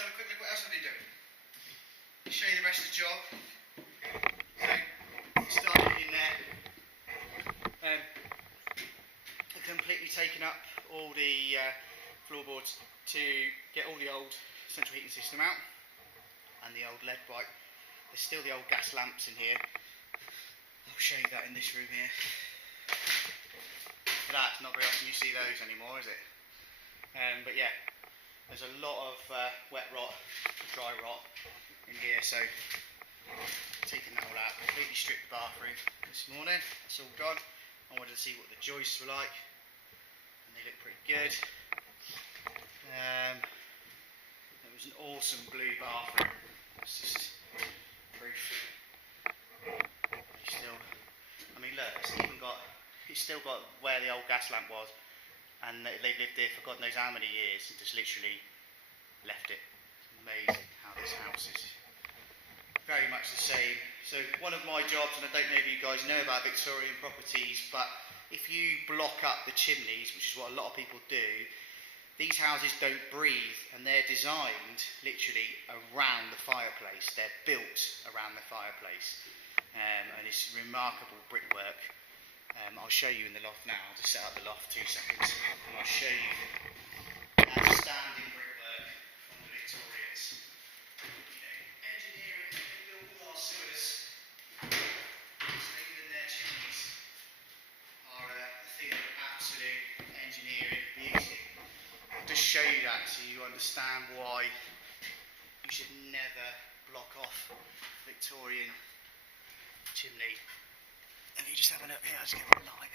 let's have a quick look what else I've been doing. Show you the rest of the job. So, started in there. I've completely taken up all the floorboards to get all the old central heating system out and the old lead pipe. There's still the old gas lamps in here. I'll show you that in this room here. That's not very often you see those anymore, is it? But yeah, there's a lot of wet rot, dry rot in here, so taking that all out. Completely stripped the bathroom this morning. It's all gone. I wanted to see what the joists were like, and they look pretty good. It was an awesome blue bathroom. It's just proof. I mean, look, it's still got where the old gas lamp was, and they've lived there for God knows how many years and just literally left it. It's amazing how this house is very much the same. So one of my jobs, and I don't know if you guys know about Victorian properties, but if you block up the chimneys, which is what a lot of people do, these houses don't breathe, and they're designed literally around the fireplace. They're built around the fireplace, and it's remarkable brickwork. I'll show you in the loft now. I'll just set up the loft 2 seconds, and I'll show you outstanding brickwork from the Victorians. You know, engineering, they built all our sewers, so even their chimneys are a thing of absolute engineering beauty. I'll just show you that so you understand why you should never block off Victorian chimney. And you just have a look here, I'll just get my light.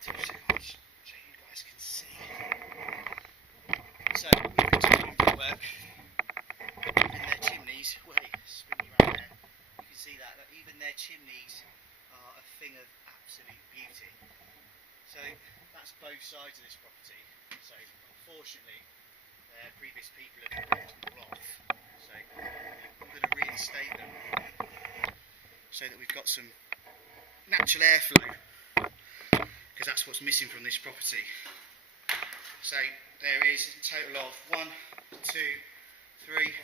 2 seconds so you guys can see. So, Victorian brickwork in their chimneys, wait, spin you around there. You can see that even their chimneys are a thing of absolute beauty. So, that's both sides of this property. So, unfortunately, previous people have ripped them all off. So, I'm going to reinstate them so that we've got some natural airflow, because that's what's missing from this property. So there is a total of 1, 2, 3,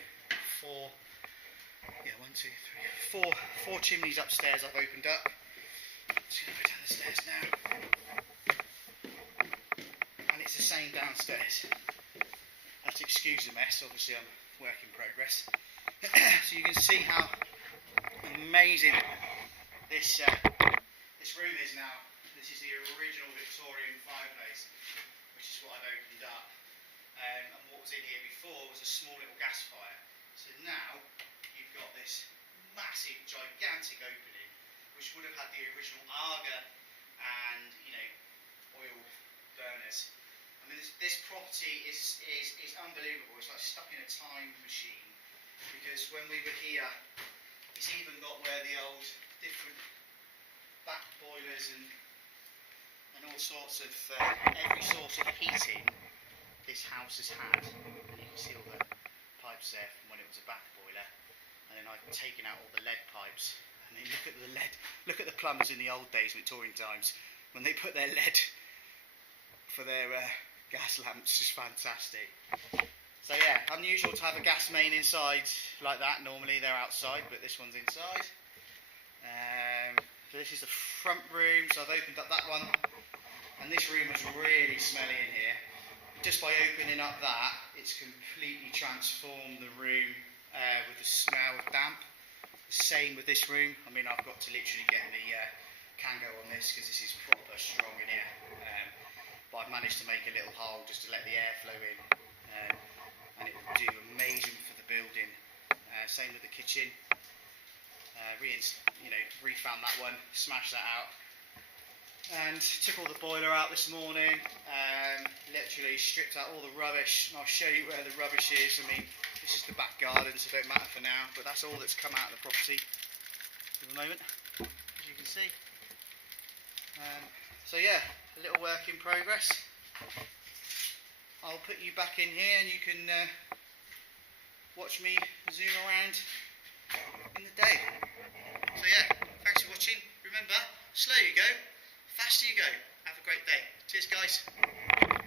4, yeah, 1, 2, 3, 4 chimneys upstairs I've opened up. Just going to go down the stairs now, and it's the same downstairs. Have to excuse the mess, obviously I'm work in progress. So you can see how amazing this room is now. This is the original Victorian fireplace, which is what I've opened up. And what was in here before was a small little gas fire. So now you've got this massive, gigantic opening, which would have had the original Arga and, you know, oil burners. I mean, this property is unbelievable. It's like stuck in a time machine, because when we were here, it's even got where the old different back boilers and all sorts of every source of heating this house has had. And you can see all the pipes there from when it was a back boiler. And then I've taken out all the lead pipes. And then look at the lead. Look at the plumbers in the old days, Victorian times, when they put their lead for their gas lamps. It's fantastic. So yeah, unusual to have a gas main inside like that. Normally they're outside, but this one's inside. So this is the front room, so I've opened up that one, and this room was really smelly in here. Just by opening up that, it's completely transformed the room with the smell of damp. The same with this room. I mean, I've got to literally get the Kango on this because this is proper strong in here. But I've managed to make a little hole just to let the air flow in, and it will do amazing for the building. Same with the kitchen. Refound that one, smashed that out, and took all the boiler out this morning. Literally stripped out all the rubbish, and I'll show you where the rubbish is. I mean, this is the back garden, so it don't matter for now, but that's all that's come out of the property for the moment, as you can see. So yeah, a little work in progress. I'll put you back in here and you can watch me zoom around in the day. So yeah, thanks for watching. Remember, slow you go, faster you go. Have a great day. Cheers guys.